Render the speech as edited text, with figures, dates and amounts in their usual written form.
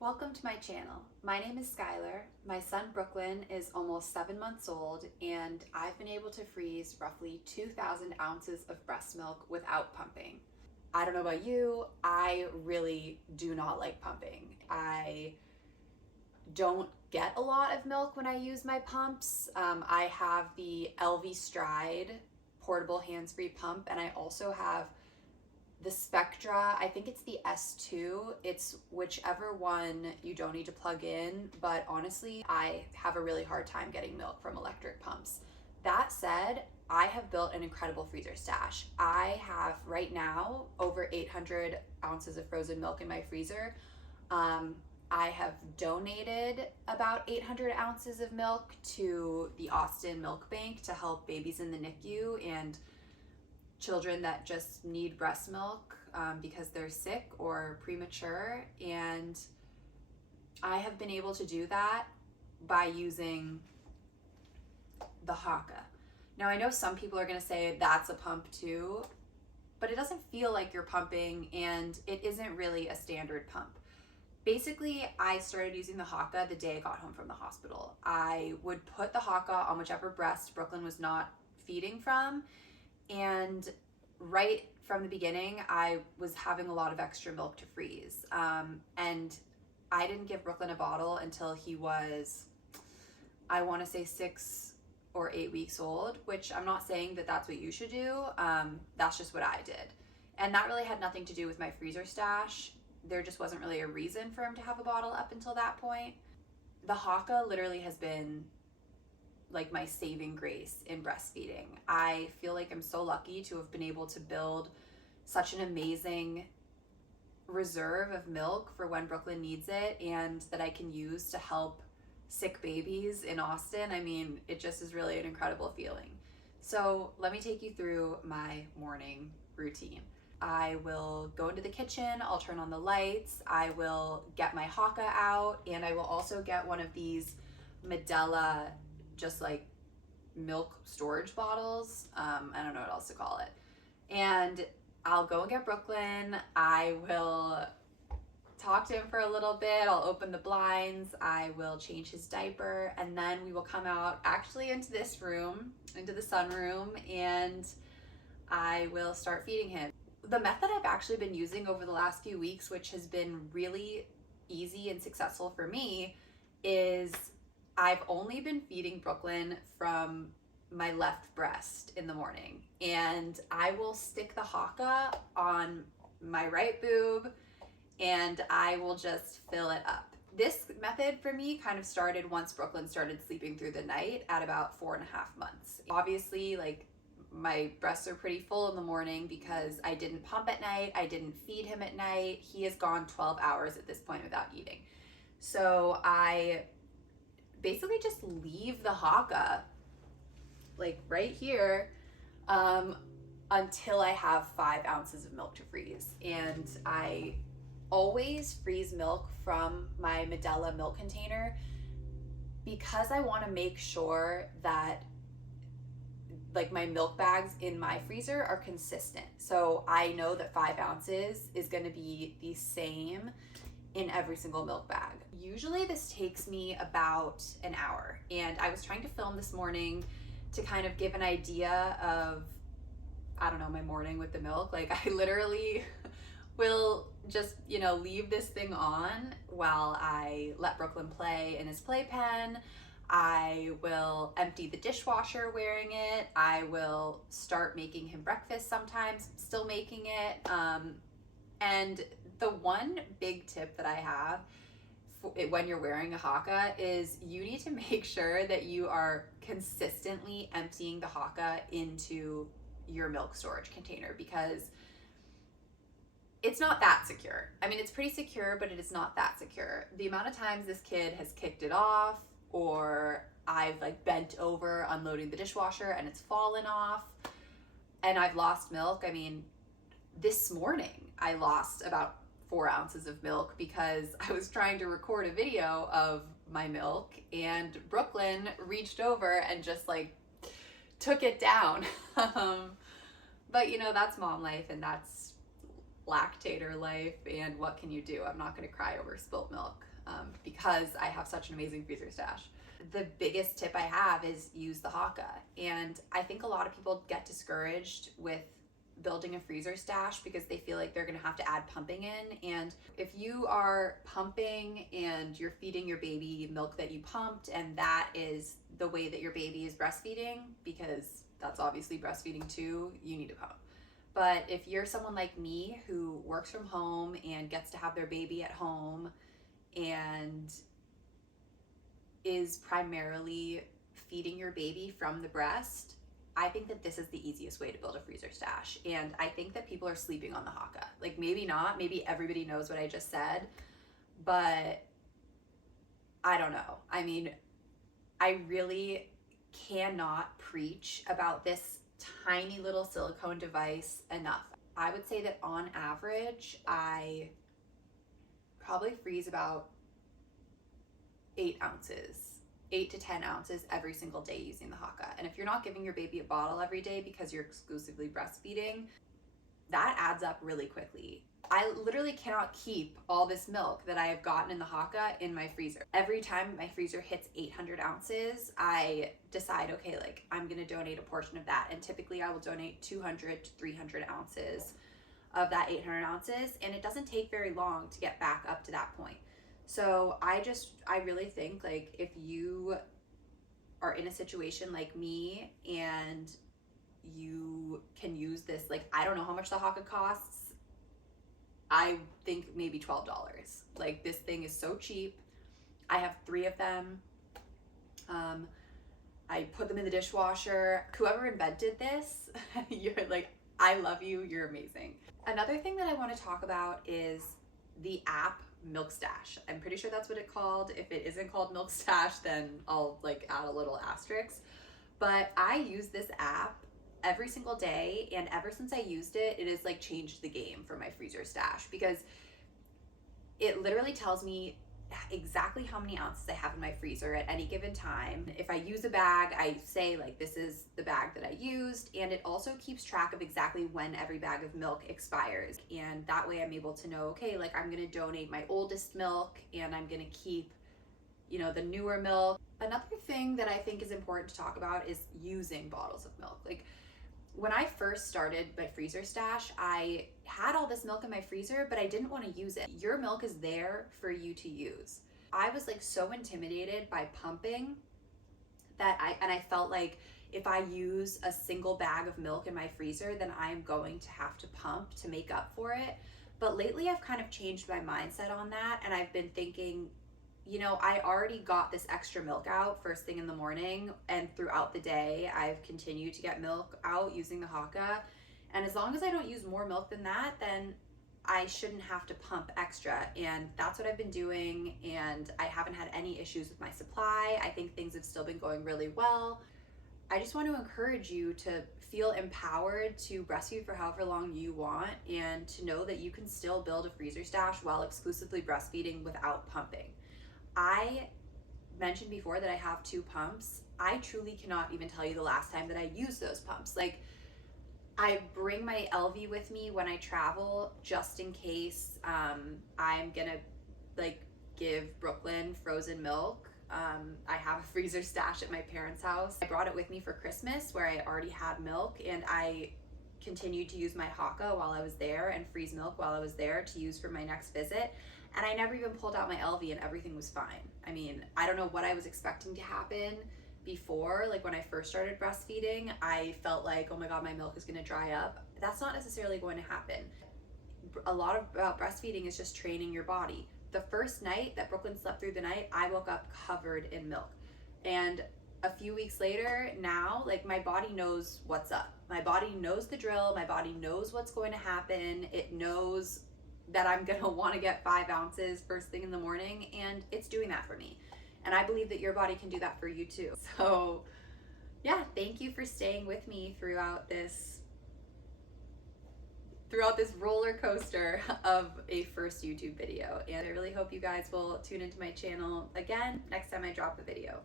Welcome to my channel. My name is Skylar. My son Brooklyn is almost 7 months old, and I've been able to freeze roughly 2,000 ounces of breast milk without pumping. I don't know about you, I really do not like pumping. I don't get a lot of milk when I use my pumps. I have the Elvie Stride portable hands-free pump, and I also have the Spectra. I think it's the S2. It's whichever one you don't need to plug in, but honestly, I have a really hard time getting milk from electric pumps. That said, I have built an incredible freezer stash. I have right now over 800 ounces of frozen milk in my freezer. I have donated about 800 ounces of milk to the Austin Milk Bank to help babies in the NICU and children that just need breast milk because they're sick or premature. And I have been able to do that by using the haakaa. Now I know some people are going to say that's a pump too, but it doesn't feel like you're pumping, and it isn't really a standard pump. Basically, I started using the haakaa the day I got home from the hospital. I would put the haakaa on whichever breast Brooklyn was not feeding from, and right from the beginning, I was having a lot of extra milk to freeze. And I didn't give Brooklyn a bottle until he was, I want to say 6 or 8 weeks old, which I'm not saying that that's what you should do. That's just what I did. And that really had nothing to do with my freezer stash. There just wasn't really a reason for him to have a bottle up until that point. The haakaa literally has been like my saving grace in breastfeeding. I feel like I'm so lucky to have been able to build such an amazing reserve of milk for when Brooklyn needs it, and that I can use to help sick babies in Austin. I mean, it just is really an incredible feeling. So let me take you through my morning routine. I will go into the kitchen, I'll turn on the lights, I will get my haakaa out, and I will also get one of these Medela just like milk storage bottles. I don't know what else to call it. And I'll go and get Brooklyn. I will talk to him for a little bit. I'll open the blinds. I will change his diaper, and then we will come out actually into this room, into the sunroom, and I will start feeding him. The method I've actually been using over the last few weeks, which has been really easy and successful for me, is I've only been feeding Brooklyn from my left breast in the morning, and I will stick the haakaa on my right boob and I will just fill it up. This method for me kind of started once Brooklyn started sleeping through the night at about 4.5 months. Obviously, like, my breasts are pretty full in the morning because I didn't pump at night, I didn't feed him at night. He has gone 12 hours at this point without eating. So I basically just leave the haakaa like right here until I have 5 ounces of milk to freeze. And I always freeze milk from my Medela milk container because I want to make sure that like my milk bags in my freezer are consistent. So I know that 5 ounces is going to be the same in every single milk bag. Usually this takes me about an hour, and I was trying to film this morning to kind of give an idea of, I don't know, my morning with the milk. Like, I literally will just, leave this thing on while I let Brooklyn play in his playpen. I will empty the dishwasher wearing it. I will start making him breakfast sometimes, still making it. And the one big tip that I have when you're wearing a haakaa is you need to make sure that you are consistently emptying the haakaa into your milk storage container, because it's not that secure. I mean, it's pretty secure, but it is not that secure. The amount of times this kid has kicked it off, or I've like bent over unloading the dishwasher and it's fallen off and I've lost milk. I mean, this morning I lost about 4 ounces of milk because I was trying to record a video of my milk and Brooklyn reached over and just like took it down. But that's mom life, and that's lactator life and what can you do? I'm not going to cry over spilt milk because I have such an amazing freezer stash. The biggest tip I have is use the haakaa. And I think a lot of people get discouraged with building a freezer stash because they feel like they're going to have to add pumping in. And if you are pumping and you're feeding your baby milk that you pumped, and that is the way that your baby is breastfeeding, because that's obviously breastfeeding too, you need to pump. But if you're someone like me who works from home and gets to have their baby at home and is primarily feeding your baby from the breast, I think that this is the easiest way to build a freezer stash. And I think that people are sleeping on the haakaa. Like maybe not, maybe everybody knows what I just said, but I don't know. I mean, I really cannot preach about this tiny little silicone device enough. I would say that on average, I probably freeze about 8 to 10 ounces every single day using the haakaa. And if you're not giving your baby a bottle every day because you're exclusively breastfeeding, that adds up really quickly. I literally cannot keep all this milk that I have gotten in the haakaa in my freezer. Every time my freezer hits 800 ounces, I decide, okay, like I'm gonna donate a portion of that. And typically I will donate 200 to 300 ounces of that 800 ounces. And it doesn't take very long to get back up to that point. So I really think like if you are in a situation like me and you can use this, like I don't know how much the haakaa costs. I think maybe $12. Like this thing is so cheap. I have 3 of them. I put them in the dishwasher. Whoever invented this, you're like, I love you, you're amazing. Another thing that I want to talk about is the app Milk Stash. I'm pretty sure that's what it's called. If it isn't called Milk Stash, then I'll like add a little asterisk. But I use this app every single day, and ever since I used it, it has like changed the game for my freezer stash because it literally tells me exactly how many ounces I have in my freezer at any given time. If I use a bag, I say like this is the bag that I used, and it also keeps track of exactly when every bag of milk expires. And that way I'm able to know, okay, like I'm gonna donate my oldest milk and I'm gonna keep, you know, the newer milk. Another thing that I think is important to talk about is using bottles of milk. Like when I first started my freezer stash, I had all this milk in my freezer, but I didn't want to use it. Your milk is there for you to use. I was like so intimidated by pumping that I felt like if I use a single bag of milk in my freezer, then I am going to have to pump to make up for it. But lately I've kind of changed my mindset on that, and I've been thinking, you know, I already got this extra milk out first thing in the morning, and throughout the day, I've continued to get milk out using the haakaa. And as long as I don't use more milk than that, then I shouldn't have to pump extra. And that's what I've been doing. And I haven't had any issues with my supply. I think things have still been going really well. I just want to encourage you to feel empowered to breastfeed for however long you want, and to know that you can still build a freezer stash while exclusively breastfeeding without pumping. I mentioned before that I have 2 pumps. I truly cannot even tell you the last time that I used those pumps. Like I bring my Elvie with me when I travel just in case I'm gonna like give Brooklyn frozen milk. I have a freezer stash at my parents' house. I brought it with me for Christmas where I already had milk, and I continued to use my haakaa while I was there and freeze milk while I was there to use for my next visit. And I never even pulled out my Elvie, and everything was fine. I mean, I don't know what I was expecting to happen before. Like when I first started breastfeeding, I felt like, oh my God, my milk is gonna dry up. That's not necessarily going to happen. A lot about breastfeeding is just training your body. The first night that Brooklyn slept through the night, I woke up covered in milk. And a few weeks later now, like my body knows what's up. My body knows the drill. My body knows what's going to happen. It knows that I'm gonna wanna get 5 ounces first thing in the morning, and it's doing that for me. And I believe that your body can do that for you too. So yeah, thank you for staying with me throughout this roller coaster of a first YouTube video. And I really hope you guys will tune into my channel again next time I drop a video.